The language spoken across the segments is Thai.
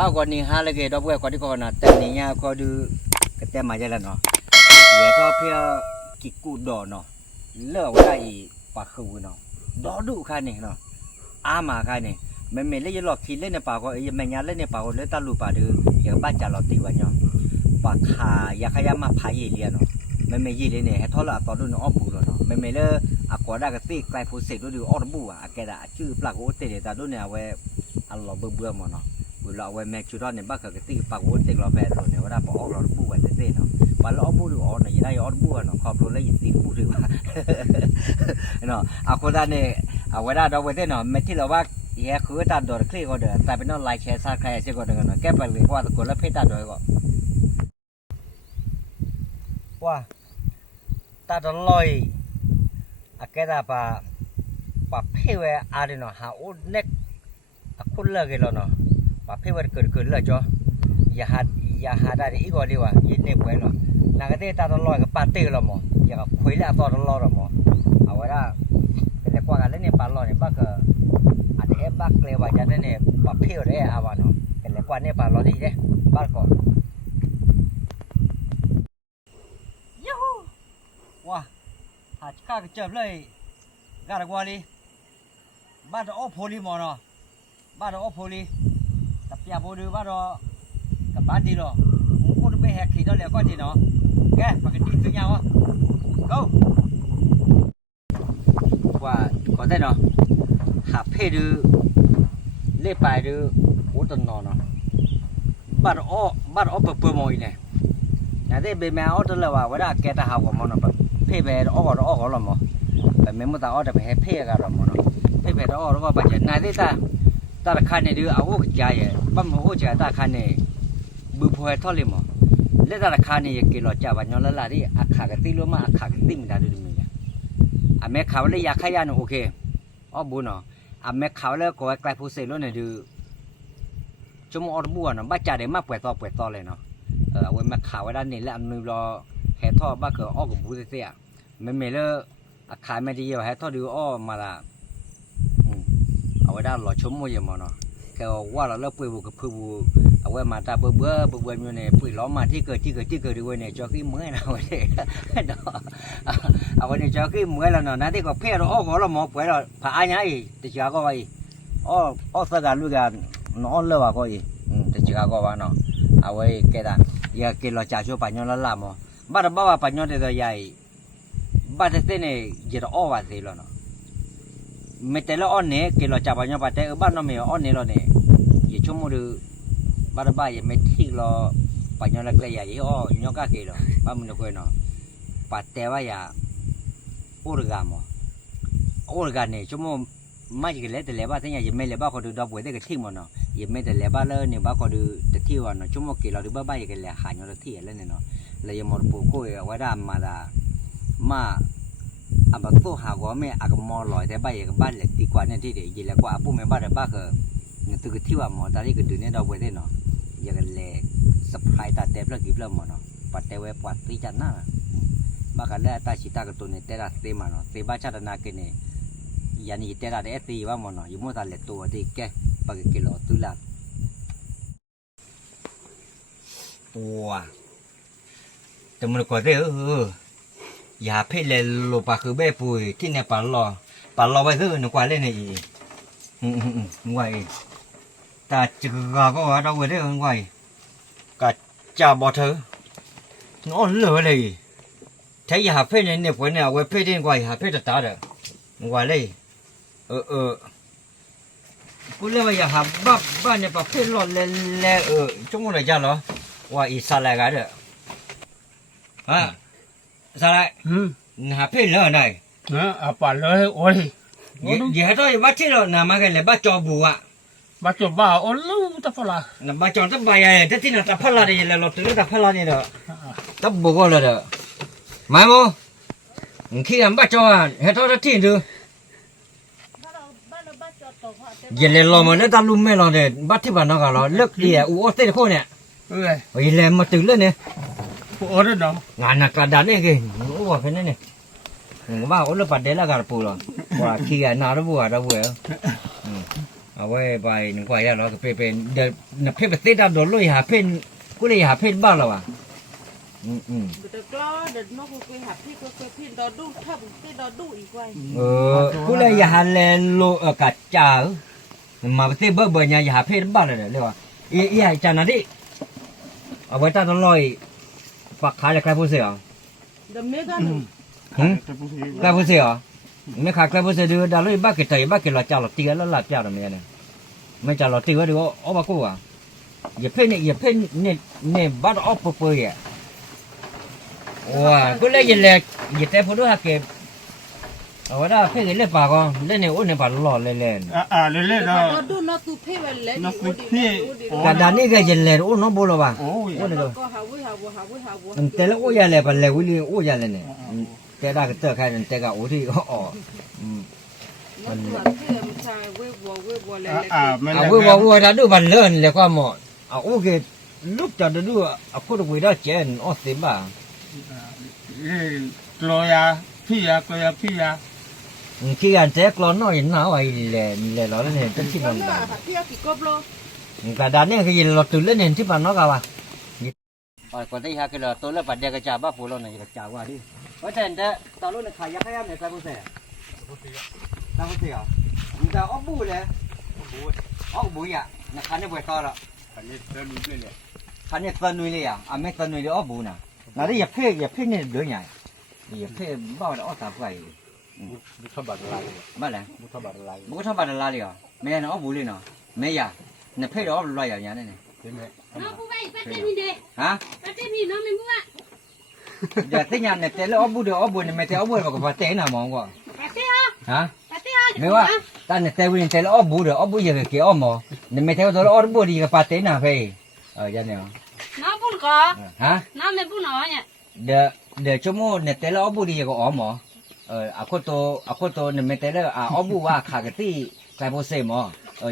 bao còn ní hai là cái đó bữa còn đi còn là tên ní nha có đưa cái tên mà vậy là nó về đó phía cái cụ đỏ nó lỡ cái bà khâu nó đó đủ khai này nó mà khai này mình lấy lọt khi lên này bảo có mình nhà lên này bảo lấy ta lù bảo được giờ ba trả lọt tiền vào nhau bà khà ya khai mà phải gì liền nó mình gì lên này hết thôi là tao đưa nó ốp bù rồi nó mình lấy quả đã cái tí cái phụ sệt nó được ốp bù cái đã chứ bạc ốp tiền để ta đưa này về ăn lò bơ mà nó bữa lọ về mẹ chú đó này bác cái tí bạc ốp tiền lò về rồi này đã bỏ ốp lò bù về thế nó và lò bù được ốp này đây ốp bù nó khom luôn lấy gì tiền bù được nó quả đã này quả đã đâu về thế nó mấyที่เราว่าแย่คือตาดอคลิกก็เด้อแต่เป็นน้องไลค์แชร์ซับสไครบ์ซิก็เด้อเนาะแก้ไปเลยว่าตะโกนแล้วเพจตาดอยก็ว่าตาดลอยอะแกตาปะเพเวอาดิเนาะหาโอเน็กอะคุณเลิกกันแล้วเนาะปะเพเวเกิดเลยจ้ะอย่าหาได้อีกว่าดีว่ายินเนี่ยป่วยเนาะนากะเตตาดลอยก็ปาเตแล้วหมออย่าก็คุยแล้วตอดลอยแล้วหมอเอาไว้ได้เป็นแต่กว่ากันแล้วเนี่ยปาลอยเนี่ยบักก็bác leo vào cho nên này bắp phiêu đấy vào nó cái này quan này bà lo đi đấy bác có wow hạt cá cái chớp lấy gà được qua đi bác đó ốp poly mò nó bác đó ốp poly tập nhà bố đưa bác đó tập bán đi rồi muốn có được bé hẹp thì đó là có gì nó nghe và cái tin với nhau á go wow có thế nào hạt phê đưa lấy bài đưa bố tuần nọ nó bắt ó bự mồi này nhà thế bên mẹ ó tuần là vào đó kẹt hào của nó phê về ó có làm mà tại mấy người ta ó được phải phê cả làm mà nó phê về đó nó vào bây này thế ta là khai này đưa áo cái trái băm áo trái ta khai này bự phơi thôi liền mà lấy ta là khai này cái lọ chả vào nhau là đi khả cái tí luôn mà khả cái tí mình đã được mình mẹ khảo lấy ya khai nó ok ó bún nóแม่เขาแล้วก็ไกลผู้เสียแล้วเนี่ยดูชั่วโมงอดบัวเนาะบ้าจ่าเดี๋ยวมาเปิดต่อเลยเนาะเอาไว้แม่เขาไว้ด้านนี้แล้วอันนึงรอแห่ท่อบ้าเกิดอ้อกับบูเสียไม่เมล่อขายไม่ดีอยู่แห่ท่อดูอ้อมาละเอาไว้ด้านรอชั่วโมงอย่างมันเนาะแค่ว่าเราเลิกปุยบุกับปุยบุเอาไว้มาตาเบื่ออยู่เนี่ยปุยล้อมาที่เกิดด้วยเนี่ยจอขี้เมื่อยนะวันนี้เอาวันนี้จอขี้เมื่อยแล้วเนาะนั่นที่ก็เพ่เราอ้อของเราหมอกไปเราผ่าอย่างนี้แต่เช้าก็ไปอ้อสักการลูกกันนอนเลยว่าก็อีแต่เช้าก็ว่าเนาะเอาไว้แก่ด่านอย่าเกินเราจ่ายช่วยปัญญาละละมั้งบ้านเราบ้าปัญญาเด็กใหญ่บ้านเต้เนี่ยจะอ้อว่าสิแล้วเนาะไม่แต่ละอ้อนเนี่ยเกินเราจ่ายปัญญาไปแต่บ้านเราไม่อ้อนเนี่ยเราเนี่ยอย่าชั่วโมงดูบ้านเราอย่าไม่ทิ้งเราปัญญาละใหญ่ๆอ้อยกก้าเกล้อบ้านมันจะคุยเนาะปัดแต่ว่าอย่าโอรกาเนี่ยชั่วโมงไม่ใช่เล็กแต่เล็บบ้านที่เนี่ยยังไม่เล็บบ้านเขาดูดอกบัวได้ก็ทิ้งมันเนาะยังไม่แต่เล็บบ้านเลยเนี่ยบ้านเขาดูแต่ที่ว่าเนาะชั่วโมงกี่เราดูบ้านยังเล็บหายอยู่ที่อะไรเนี่ยเนาะแล้วยังมองปูโก้ไว้ด้านมาอาบักโตหากว่าไม่อากมอลอยแต่บ้านยังบ้านเล็กดีกว่าเนี่ยที่เดียวยิ่งเล็กกว่าปุ๊บไม่บ้านแต่บ้านก็เนี่ยตัวที่ว่าหมอตาที่ก็ดูเนี่ยดอกบัวได้เนาะยังเล็กสปายตาเต็มแล้วกี่เริ่มหมดเนาะปัดแต่ไว้ปัดที่จันน่ะบ้านกันแล้วตาชิตาก็ตัวเนี่ยแต่ละเต็มเนาะเต็มบ้านชาตินาเกเนี่ยยันนี่แต่ละเอสตีว่ามันเนาะอยู่มั่วตาเล็กตัวที่แกปากกิโลตุลาตัวแต่มันก็ได้อย่าเพ่เลยโลปากคือแบบปุยที่เนี่ยปลาไว้เถอะหนูกว่าเล่นนี่งวยแต่จึกก็ว่าเราไว้ได้งวยก็จะบอกเธอน้องเหลือเลยใช้อย่าเพ่เนี่ยปุยเนี่ยไว้เพ่ได้งวยหาเพ่จะตาเด้องวยเลยกูเรียกว่าอย่าหาบ้านเนี่ยประเภทหลอดเล่จงอะไรจ้าเหรอว่าอีสานอะไรกันเด้อสานอะไรหาเพลเลยไหนป่านเลยโอ้ยอย่าให้ตัวบ้าที่เราหนามากันเลยบ้าจอบัวบ้าจอบบ้าโอ้ลูกตาพลาบ้าจอตะใบอะไรแต่ที่นั่นตะพลาเนี่ยเราตื่นตะพลาเนี่ยเด้อตะบัวเลยเด้อมาโมขี้อันบ้าจอให้ตัวที่ดูยันเลยเรามาเนี่ยตาลุ่มไม่เราเนี่ยบ้าที่บ้านนอกเราเลิกเดียอูออสเตรเลียคนเนี่ยโอ้ยเลยมาตื่นเลยเนี่ยโอ้ยเนาะงานนักการดันเนี่ยกี่โอ้เป็นนั่นเนี่ยบ้าโอ้เราปัดเดล่าการปูหรอว่าขี้กันนาระบัว เอาไว้ไปหนึ่งกว่าอย่างเราก็เป็นเดี๋ยวนับเพชรประเทศดาวโดนลุยหาเพชรกูเลยหาเพชรบ้านเราอ่ะเด็กล้อเด็กนกกูหาพี่กูพี่ดอดูถ้าบุกพี่ดอดูอีกไว้ กูเลยหาแลนโลกัดจ่ามาประเทศเบอร์เนี่ยหาเพชรบ้านเลยเรียกว่าอีไอ้จานาดิเอาไว้ตั้งลอยปักขายเลยใครพูดเสีย เดี๋ยวไม่กัน ใครพูดเสียไม่ขายใครพูดเสียดูดาวลุยบ้าเกตยบ้าเกลจ่าหลอดตีแล้วหลับจ่าทำไมเนี่ยไม่จ่าหลอดตีก็ดูเอามากูอ่ะอย่าเพ่นเนี่ยบ้านอ้อเปื่อยอ่ะว้ากูเลยยังเล็กอย่าแต่พูดว่าเก็บเอาไว้ได้เพ่นเล่นปากก็เล่นเนี่ยอุ้นเนี่ยปากหล่อเล่นเล่นๆด เนาะ อดูนกตูพี่ไว้เลย แต่ด้านนี้ก็ยังเล่นอุ้นน้องบัวหรอวะ โอ้ย อุ้นเนี่ย ก็หาวิหาวัว แต่ละอุ้ยอะไรไปเลยวิลีอุ้ยอะไรเนี่ยแต่ได้ก็เจอใครแต่ก็อุ้ยที่อ๋อ มันพี่มันชายเว้ยวัวเลย เอาวัวถ้าดูบันเลินเลยก็หมดเอาโอเคลูกจะดูเอาคนดูได้เจนอ๋อสิบ่ะ กลัวยาพี่ยา ขี้อันเจ๊กล้อนน้อยหนาวไอ้เลยเราเนี่ยจะชิมมัน หาพี่กี่กบโล ก็ด้านนี้ก็ยินเราตื่นเล่นเห็นที่ปานนอกอะวะก่อนที่ฮะก็เราตัวเล่นปัดเดียกระจาบ้าปูเราเนี่ยกระจาว่าดิเพราะฉะนั้นตอนนู้นขายยักษ์ให้เนี่ยใส่บุเซ่ใส่บุเซ่อ่ะมันจะอ้อบูเลยอ้อบูอ่ะนักขันเนี่ยไปต่อละ อันนี้เดินมีด้วยเลย ขันเนี่ยตันนุยเลยอ่ะอ่ะไม่ตันนุยเลยอ้อบูน่ะนั่นที่อย่าเพ่เนี่ยเดือดใหญ่อย่าเพ่บ้าแต่อ้อตาไฟ มุทบัตรลาย บ้าเลย มุทบัตรลาย บุกทำบัตรลาเลยอ่ะแม่เนาะอ้อบูเลยเนาะแม่ยาเนี่ยเพ่เราอ้อลอยอย่างเงี้ยเนี่ย ใช่ไหม น้องผู้ใหญ่ไปเต้นนี่เด้ ฮะ ไปเต้นนี่น้องไม่รู้ว่า เดี๋ยวที่งานเนี่ยแต่ละอ้อบูเดี๋ยวอ้อบูเนี่ยไม่แต่อ้อบูเราก็พอเต้นหน้ามองก่อน ไปเต้นอ่ะ ฮะ ไปเต้นอ่ะ ไม่ว่าตอนเนี่ยแต่วันนี้แต่ละอ้อบูเดี๋ยวอ้อบูยังเกี่ยวอ้อมอเนี่ยไม่แต่ว่าตัวอ้อบูดีกับพอเต้นหน้าเพ่ยันเนี่ย น้องพูดก็ ฮะ น้องไม่พูดน้อยเนี่ย เดี๋ยวชั่วโมงเนี่ยแต่ละอ้อบูดีกับอ้อมออาโคโตเนี่ยไม่แต่ละอ้อบูว่าขากตีใครโพสเซมอ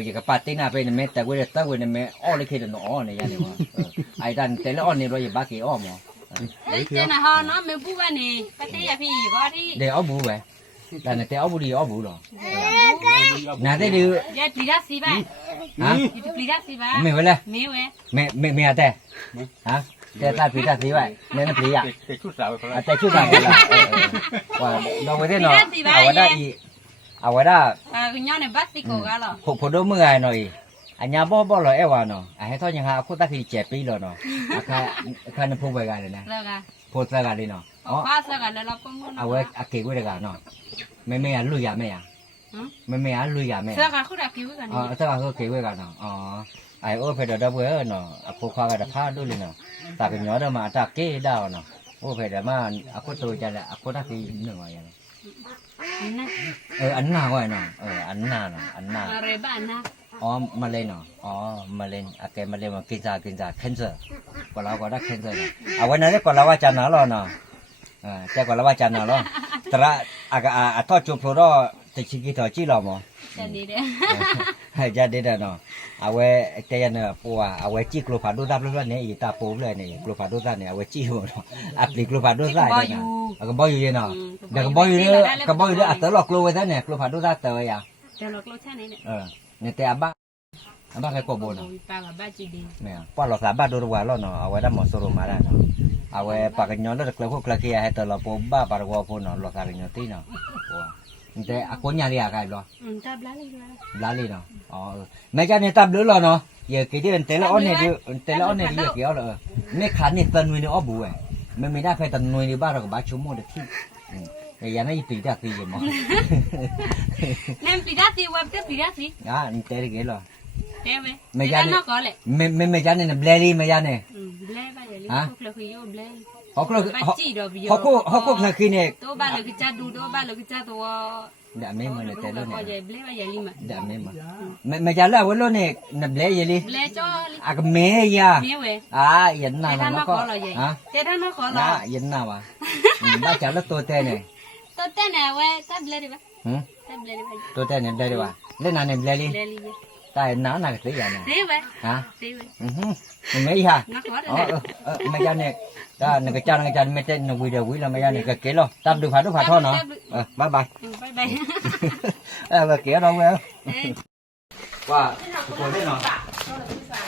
อย่างกับปาเต้นหน้าเพ่เนี่ยไม่แต่ว่าแต่ว่าเนี่ยไม่อ้อเลยแค่เดินอ้อเนี่ยยันเนี่ยว่าไอ้ดันแต่ละอ้อเนี่ยเราอย่าบ้าเกี่ยวอ้อมอ เฮ้ยเจ้าหน้าฮะน้องไม่พูดว่านี่ไปเต้นอย่าพี่ก็ที่ เดี๋ยวอ้อบูไปแต่เนี่ยแต่อ้อบูดีอ้อบูหรอน่าได้ดู อย่าปลีดาสีบ้า ฮะ อย่าปลีดาสีบ้า ไม่เป็นไร ไม่เว้ย ไม่อาแต่ฮะแต่ตาผีตาสีไว้เนี่ยน่ะผีอ่ะ แต่ชุดสาวไป แต่ชื่อสั่งกันละว่าเราไว้ได้เนาะเอาไว้ได้เอาไว้ได้ คุณย้อนในบัสติโกกันหรอ พอดูเมื่อไงหน่อยอันยาบ่หรอเอวาเนาะไอ้ทอดยังหาคู่ตาคือ7 ปีแล้วเนาะอาคาพูดไปกันเลยนะ แล้วกัน พูดซะกันเลยเนาะอ๋อ ป้าสักกันแล้วเราก็มุ่ง เอาไว้อาเกไว้ได้กันเนาะไม่ลุยอ่ะไม่อ่ะไม่ลุยอ่ะไม่ สักกันคู่ดักคิวกัน อ๋อซะกันก็เกไว้กันเนาะอ๋อไอ้โอ้เพดดับเว้ยเนาะพวกเขาก็จะพาด้วยเลยเนาะตาเป็นย้อนมาตาเกดาวเนาะโอ้เพดมาอาคุโตจะละอาคุตาคือหนึ่งว่าอย่างอันหน้าว่าเนาะอันหน้าเนาะอันหน้า อะไรบ้านนะ อ๋อมะเร็งเนาะอ๋อมะเร็งโอเคมะเร็งมากินจา cancer ก็เราก็ได้ cancer เนาะเอาไว้นั่นก็เราว่าจันนะเนาะแต่ก็เราว่าจันนะเนาะแต่ละทอดจุโปรจะชิกิทอจิเรามั้ง จะดีเด้ ให้จะได้เนาะเอาไว้แต่ยันเนี่ยปัวเอาไว้จิกลูกผาดูดับแล้วเนี่ยอีตาปูเลยเนี่ยลูกผาดูดับเนี่ยเอาไว้จิหัวเนาะอัดลิกลูกผาดูได้เนี่ยก็บ่อยู่เนาะเดี๋ยวก็บ่อยู่เนี่ยอัดตลอดลูกไว้ซะเนี่ยลูกผาดูดับเตยอ่ะ เดี๋ยวเราโลชั่นนี่เนี่ย เนี่ยแต่บ้าใครกบเนาะ ป้ากับบ้าจีดี เนี่ยป้าเราสาบ้าดูว่าเราเนาะเอาไว้ได้หมดสรุปมาได้เนาะเอาไว้ปากกันย้อนแล้วก็พวกคลาเกียให้ตัวเราปูบ้าปากวัวปูเนาะเราการย้อนตีเนาะแต่อาคนยาเรียกันหรอ ตับล้าเลย ลาลีเนาะอ๋อไม่ใช่เนี่ยตับหรือหรอเนาะอย่าคิดที่เป็นเตลออนเนี่ยเตลออนเนี่ยเกี่ยวเลยไม่ขันเนี่ยตันนุยเนี่ยอ้อบัวไม่ได้ไปตันนุยเนี่ยบ้าเราก็บ้าชั่วโมงเดียวที่แต่ยังไม่ปีได้ปียังมั้ง nem pidasi web te pidasi นี่เตะกี่หรอ tebe ไม่ใช่ no cole ไม่ใช่เนี่ยเบลลี่ไม่ใช่เนี่ย ble ba yeli ko ko yo ble เขาก็ ba chi do bi yo เขาก็คือเนี่ย to ba lo ki cha du to ba lo ki cha to เดี๋ยวไม่เหมือนเตลอ ko เนี่ย je ble ba yeli ma เดี๋ยวไม่เหมือนไม่ใช่แล้ววันนี้เนี่ยเบลยี่ลี ble cho li อ่ะก็เมีย me we ยันหน้า te มัน no ก็ ko lo ye te no ko นะ lo ยันหน้าวะบ้าจับแล้วตัวเต้เนี่ย to te na we ta ble ri ba หืม ta ble ri ba ตัวเต้เนี่ยได้ดีวะเล่นนานเนี่ยเบลลี่ ble li ye แต่หนาหนักตีอย่างเนี่ย te we ฮะ te we ไม่ฮะ no ko อ๋อ lo ไม่ใช่เนี่ยถ้าหนึ่งกระจานไม่เต้นหนึ่งวิดีโอวิแล้วไม่ใช่เนี่ยก็เก๋หรอตามดูผ่านท่อเนาะบ๊ายบาย bye bye เก๋เราแล้ว ว่าตัวได้เนาะ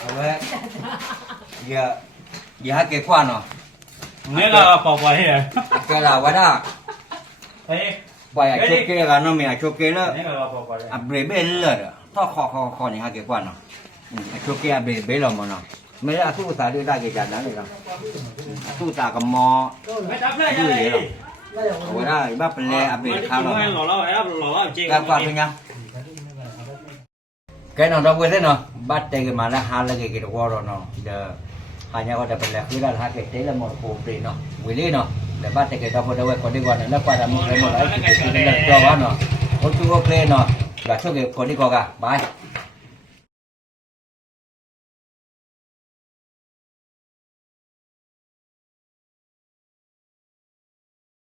เอาไว้อย่าให้เกคว้าเนาะ เนี่ยก็ปอกไว้ให้เลย แกละว่าได้ เฮ้ย ปล่อยโชเกกันเนาะมีโชเกแล้ว เนี่ยก็ปอกไว้ a breve le to kho ni ha ke kwa no cho ke a breve lo mo no me la tu sa de da ke ja na le ka tu sa ka mo ไม่จับเลย du le lo wa da ba ple a be kha lo หล่อแล้วไอ้หล่อแล้วจริง ka kwa nya ke no do we de no ba te ke ma la ha le ke wo ro no de ha nya ko de ple khu la ha ke te le mo ko pre no we le no le ba te ke do bo de we ko de ko na kwa da mo le mo la ke te le to wa no ko tu ko ple no la cho ke ko ni ko ka bye